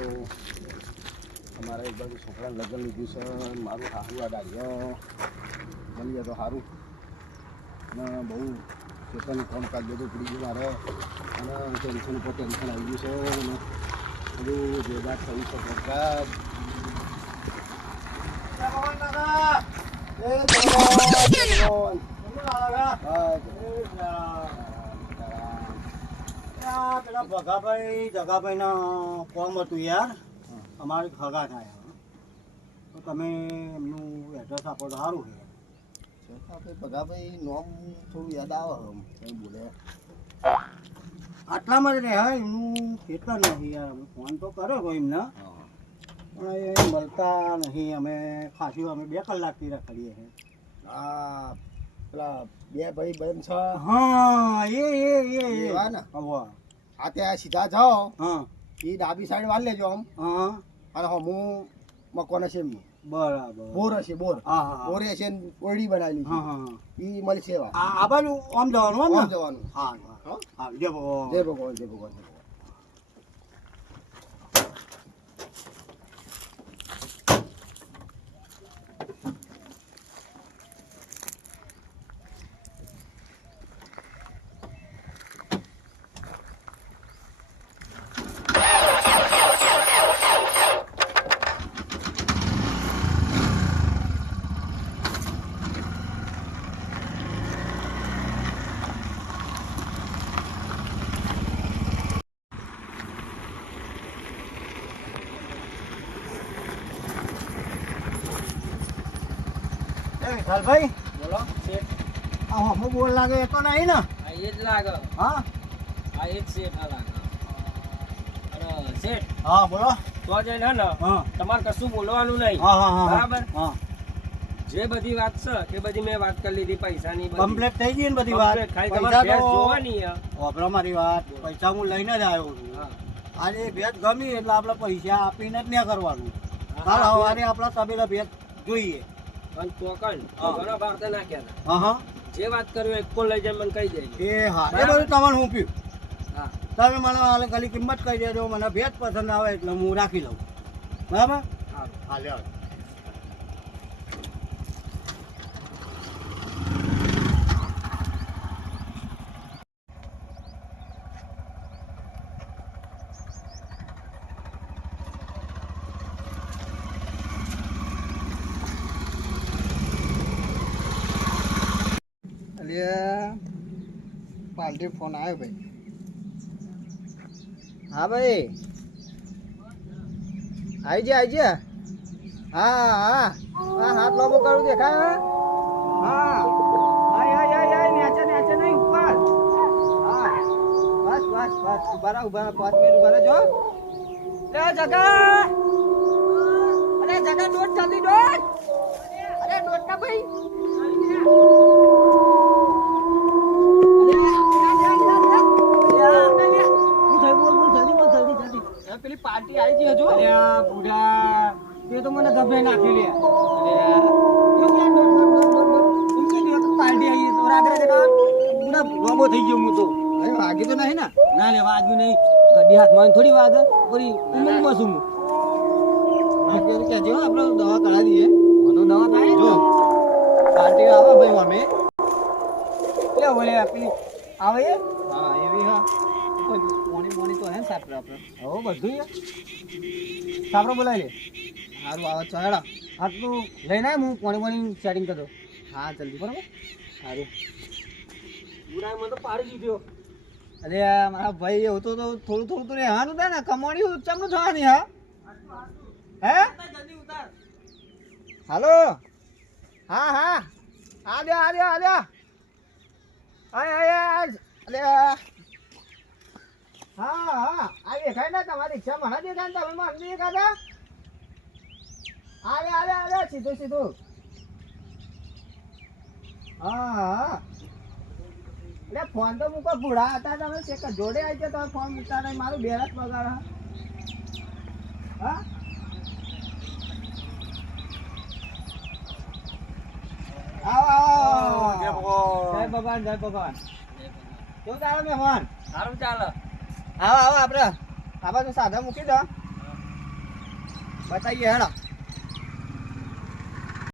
તો અમારે એક બાજુ છોકરાને લગ્ન લીધું છે મારું સારું આ દાડિયા મળી જાય તો સારું અને બહુ પોતાનું કામકાજ બધું પડી ગયું મારે અને ટેન્શન ઉપર ટેન્શન આવી ગયું છે અને બધું જોરદાર થયું છે કામકાજ. પેલા જગાભાઈ ના કોમ હતું યાર, અમારે ખગા થાય તો તમે એમનું એડ્રેસ આપો તો સારું છે. ભગાભાઈ નોમ થોડું યાદ આવે કંઈ બોલે આટલામાં જ રહે એમનું કેટલા નથી યાર, અમે ફોન તો કર્યો કોઈ એમને પણ એ મળતા નહીં. અમે ખાસી અમે 2 કલાકથી રખડીએ છીએ. આ પેલા બે ભાઈ બહેન છે હા એ એવા ને હા આ ત્યાં સીધા જાઓ હા એ ડાબી સાઈડ વાળ લેજો આમ હા અને હું મકવાના છે એમનું બરાબર બોર હશે બોર હા હા બોર હશે ને ઓરડી બનાવેલી હા હા એ મળી સેવા આ બાજુ આમ જવાનું આમ આમ ને? જવાનું. હા હા હા જય ભગવાન. જય ભગવાન જય ભગવાન જય ભગવાન. વિશાલભાઈ બોલો શેઠ. આ હમો બોલ લાગે એ તો નહીં ને? આ એ જ લાગે. હા આ એ જ શેઠ આ લાગે. અને શેઠ હા બોલો. તો જઈને હે ને હા તમારે કશું બોલવાનું નહીં. હા હા હા બરાબર. હા જે બધી વાત છે એ બધી મેં વાત કરી લીધી પૈસાની બધી. કમ્પ્લીટ થઈ ગઈ ને બધી વાત? Complete. ખાલી પૈસા તમારે ભેંસ તો જોવાની છે. વાપરો મારી વાત, પૈસા હું લઈને જ આવ્યો છું. હા. આજે ભેટ ગમી એટલે આપણે પૈસા આપીને જ નહીં કરવાનું. હા, કાલ હા. સવારે આપણા તબેલા ભેટ જોઈએ. અને તો કણ હા. ઘણા ભાગતે નાખ્યા હતા. હા હા જે વાત કર્યું એક કોલ લઈ જાય મને કહી દેજો. એ હા એ બરાબર. બધું તમારે હું પીવું. હા. તમે મને હાલ ખાલી કિંમત કહી દેજો, મને ભેટ પસંદ આવે એટલે હું રાખી લઉં. બરાબર સારું. હા લ્યો. પાલટી ફોન આવ્યો ભાઈ. હા ભાઈ આવી જા હા હા હા હાથ લોબો કરું દેખાય. હા આય નેચે નહીં ઉપર. હા બસ ઉભા રહો 5 મિનિટ ઉભા રહેજો. લે જગા અરે જગા દોડ જલ્દી દોડ. અરે દોડ ના ભાઈ. પેલી પાર્ટી આવી ગઈ હજુ. બુઢા તે તો મને ગભે નાખી લે. પાર્ટી આવી તો રાત્રે બુઢા રોબો થઈ ગયો હું તો. અરે વાગ્યું તો નહીં ને? ના લે વાગ્યું નહીં. ગડી હાથમાં થોડી વાગે પૂરી ઉમંગમાં છું હું. વાગ્યું તો કહેજો આપણે દવા કરાવી દઈએ. તો દવા થાય જો પાર્ટી આવે ભાઈ અમે લે બોલે પેલી આવે હા એવી હા મોણી તો હે ને સાપરે આપણે હો બધું સાપરે બોલાવી લે. સારું આવે ચહેડા આટલું લઈને આવ હું મોણી સેટિંગ કરી દઉં. હા જલ્દી બરાબર સારું. બુરાઈ મને તો પાડી દીધો. અરે મારા ભાઈ એવું તો થોડું તો રહેવાનું થાય ને. કમાણી ચમનું થવાની હા હે જલ્દી ઉતાર. હાલો હા આ દે આય હા આ દેખાય ને તમારી ઈચ્છા મને દેખાય ને તમે મને દેખાતા. આલે સીધું હા એટલે ફોન તો મૂકો ભૂડા હતા તમે શેક જોડે આવી ગયા તમે ફોન મૂકતા નહીં. મારું બેરસ પગાર હા આવો જય ભગવાન કેવું ચાલે મહેમાન? સારું ચાલે. આવો આપણે આ બાજુ સાધા મૂકી દો. બતાઈએ હેડા